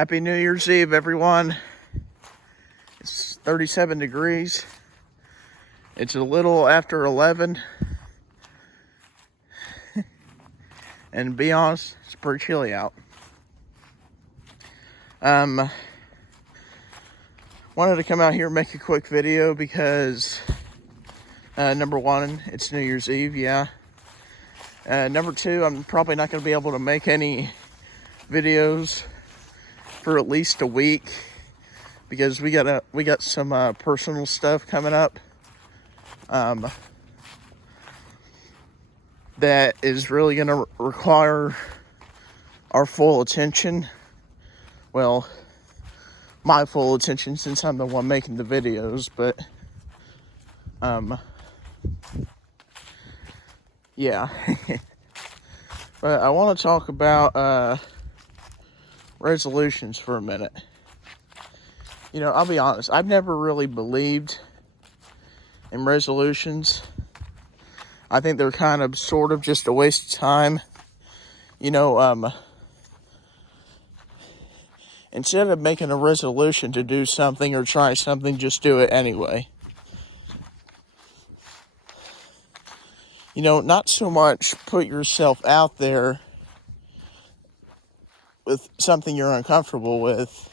Happy New Year's Eve, everyone. It's 37 degrees. It's a little after 11. And to be honest, it's pretty chilly out. Wanted to come out here and make a quick video because number one, it's New Year's Eve, yeah. Number two, I'm probably not going to be able to make any videos for at least a week because we got some personal stuff coming up that is really going to require our full attention. Well, my full attention since I'm the one making the videos, but yeah. But I want to talk about resolutions for a minute. You know, I'll be honest, I've never really believed in resolutions. I think they're kind of sort of just a waste of time. You know, instead of making a resolution to do something or try something, just do it anyway. You know, not so much put yourself out there with something you're uncomfortable with,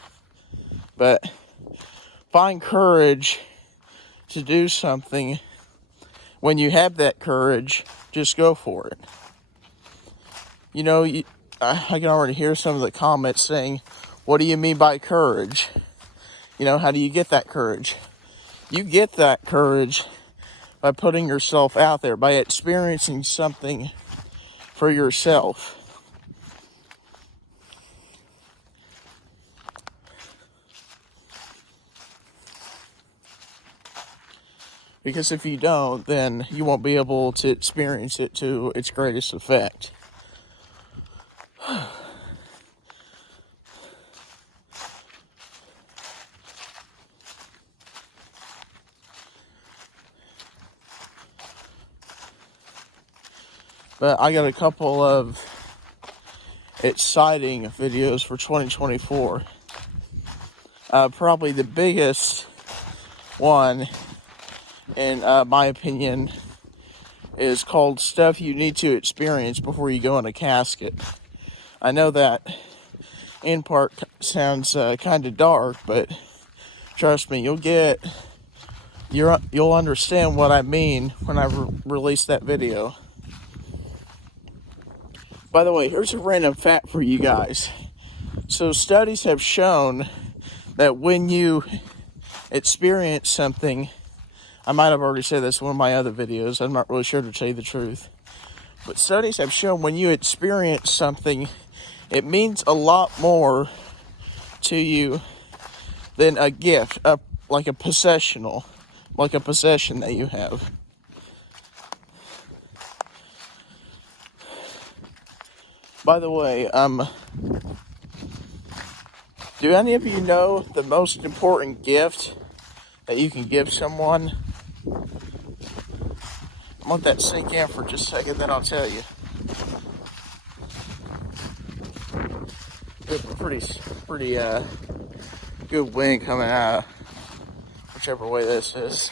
but find courage to do something. When you have that courage, just go for it. You know, I can already hear some of the comments saying, what do you mean by courage? You know, how do you get that courage? You get that courage by putting yourself out there, by experiencing something for yourself. Because if you don't, then you won't be able to experience it to its greatest effect. But I got a couple of exciting videos for 2024. Probably the biggest one, in my opinion, is called Stuff You Need to Experience Before You Go in a Casket. I know that in part sounds kind of dark, but trust me, you'll understand what I mean when I release that video. By the way, here's a random fact for you guys. So studies have shown that when you experience something, I might have already said this in one of my other videos, I'm not really sure to tell you the truth, but studies have shown when you experience something, it means a lot more to you than a gift, like a possession that you have. By the way, do any of you know the most important gift that you can give someone? I want that to sink in for just a second, then I'll tell you. There's a pretty good wind coming out, whichever way this is.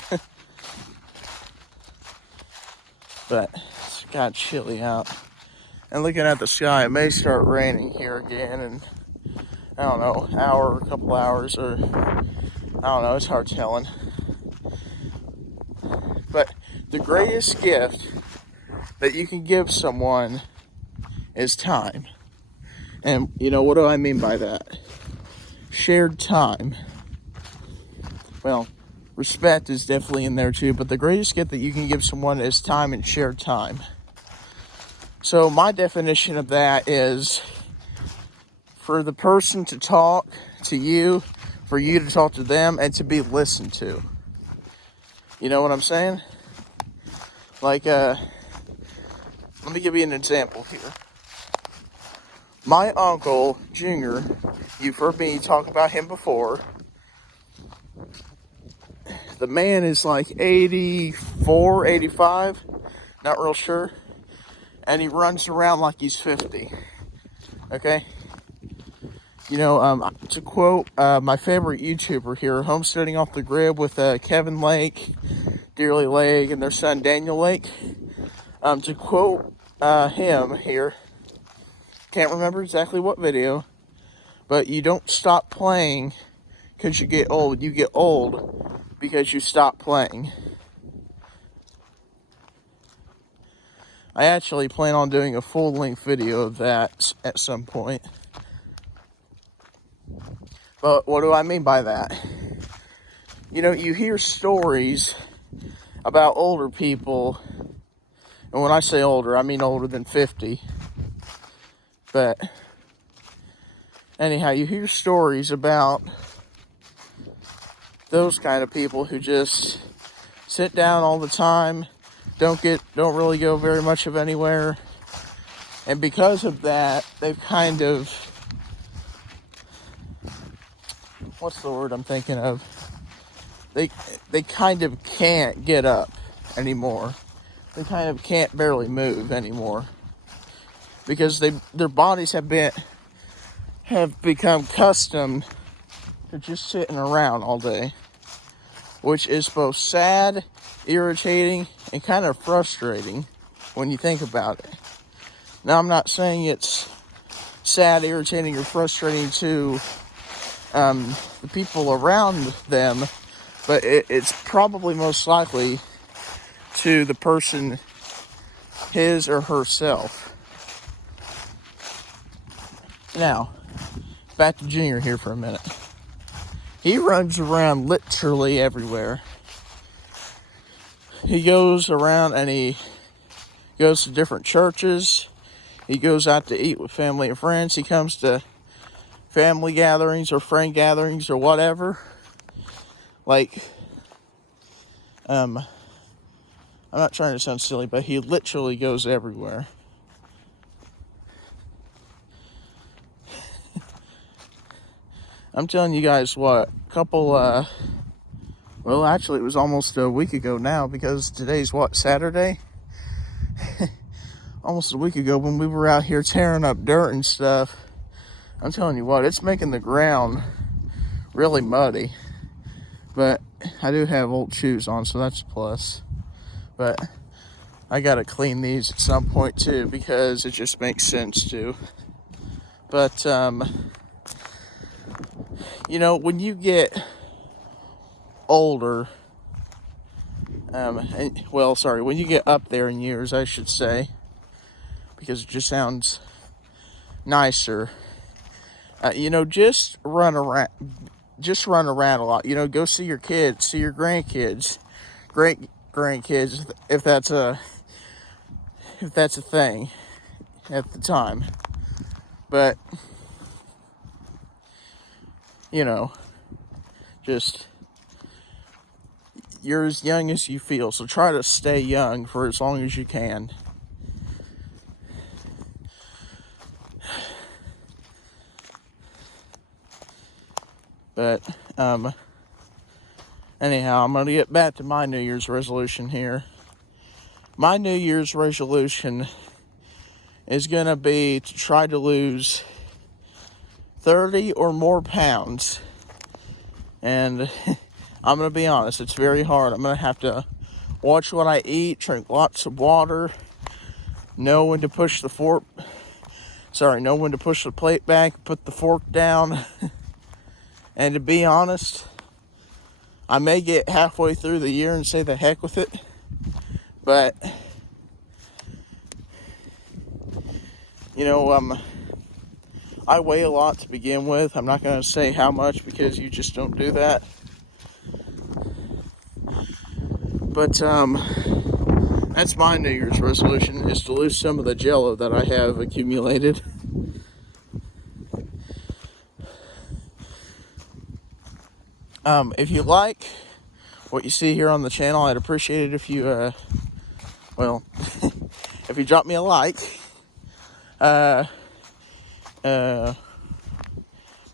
But it's kind of chilly out. And looking at the sky, it may start raining here again in, I don't know, hour, a couple hours, or I don't know, it's hard telling. But the greatest gift that you can give someone is time. And you know, what do I mean by that? Shared time. Well, respect is definitely in there too, but the greatest gift that you can give someone is time and shared time. So my definition of that is for the person to talk to you, for you to talk to them, and to be listened to. You know what I'm saying? Like, let me give you an example here. My uncle, Junior, you've heard me talk about him before. The man is like 84, 85, not real sure. And he runs around like he's 50, okay? To quote my favorite YouTuber here, Homesteading Off the Grid with Kevin Lake, Dearly Lake, and their son Daniel Lake. To quote him here, can't remember exactly what video, but you don't stop playing because you get old. You get old because you stop playing. I actually plan on doing a full-length video of that at some point. But what do I mean by that? You hear stories about older people, and when I say older, I mean older than 50. But anyhow, you hear stories about those kind of people who just sit down all the time, don't really go very much of anywhere, and because of that, they've kind of, what's the word I'm thinking of? They kind of can't get up anymore. They kind of can't barely move anymore because their bodies have become accustomed to just sitting around all day, which is both sad, irritating, and kind of frustrating when you think about it. Now, I'm not saying it's sad, irritating, or frustrating to the people around them, but it's probably most likely to the person, his or herself. Now, back to Junior here for a minute. He runs around literally everywhere. He goes around and he goes to different churches. He goes out to eat with family and friends. He comes to family gatherings or friend gatherings or whatever. I'm not trying to sound silly, but he literally goes everywhere. I'm telling you guys what, actually it was almost a week ago now, because today's Saturday? Almost a week ago when we were out here tearing up dirt and stuff. I'm telling you what, it's making the ground really muddy. But I do have old shoes on, so that's a plus. But I gotta clean these at some point too, because it just makes sense to. But, when you get older, when you get up there in years, I should say, because it just sounds nicer, just run around a lot. Go see your kids, see your grandkids, great grandkids, if that's a thing at the time. But just, you're as young as you feel, so try to stay young for as long as you can. But anyhow, I'm going to get back to my New Year's resolution here. My New Year's resolution is going to be to try to lose 30 or more pounds. And I'm going to be honest, it's very hard. I'm going to have to watch what I eat, drink lots of water, know when to push the plate back, put the fork down. And to be honest, I may get halfway through the year and say the heck with it. But, I weigh a lot to begin with. I'm not going to say how much because you just don't do that. But, that's my New Year's resolution, is to lose some of the jello that I have accumulated. If you like what you see here on the channel, I'd appreciate it if you, if you drop me a like,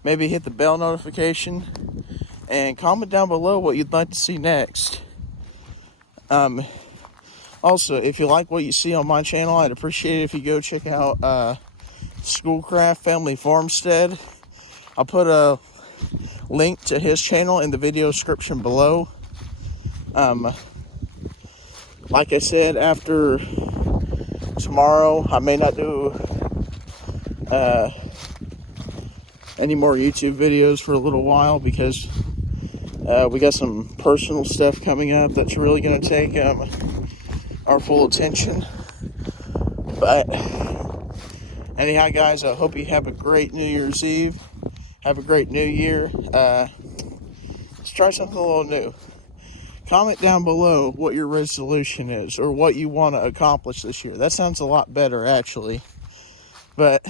maybe hit the bell notification, and comment down below what you'd like to see next. Also, if you like what you see on my channel, I'd appreciate it if you go check out Schoolcraft Family Farmstead. I'll put a link to his channel in the video description below. Like I said, after tomorrow, I may not do any more YouTube videos for a little while because we got some personal stuff coming up that's really going to take our full attention. But anyhow, guys, I hope you have a great New Year's Eve. Have a great New Year. Let's try something a little new. Comment down below what your resolution is or what you want to accomplish this year. That sounds a lot better, actually. But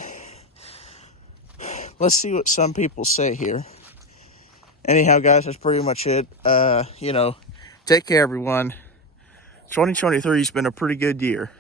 let's see what some people say here. Anyhow, guys, that's pretty much it. Take care, everyone. 2023 has been a pretty good year.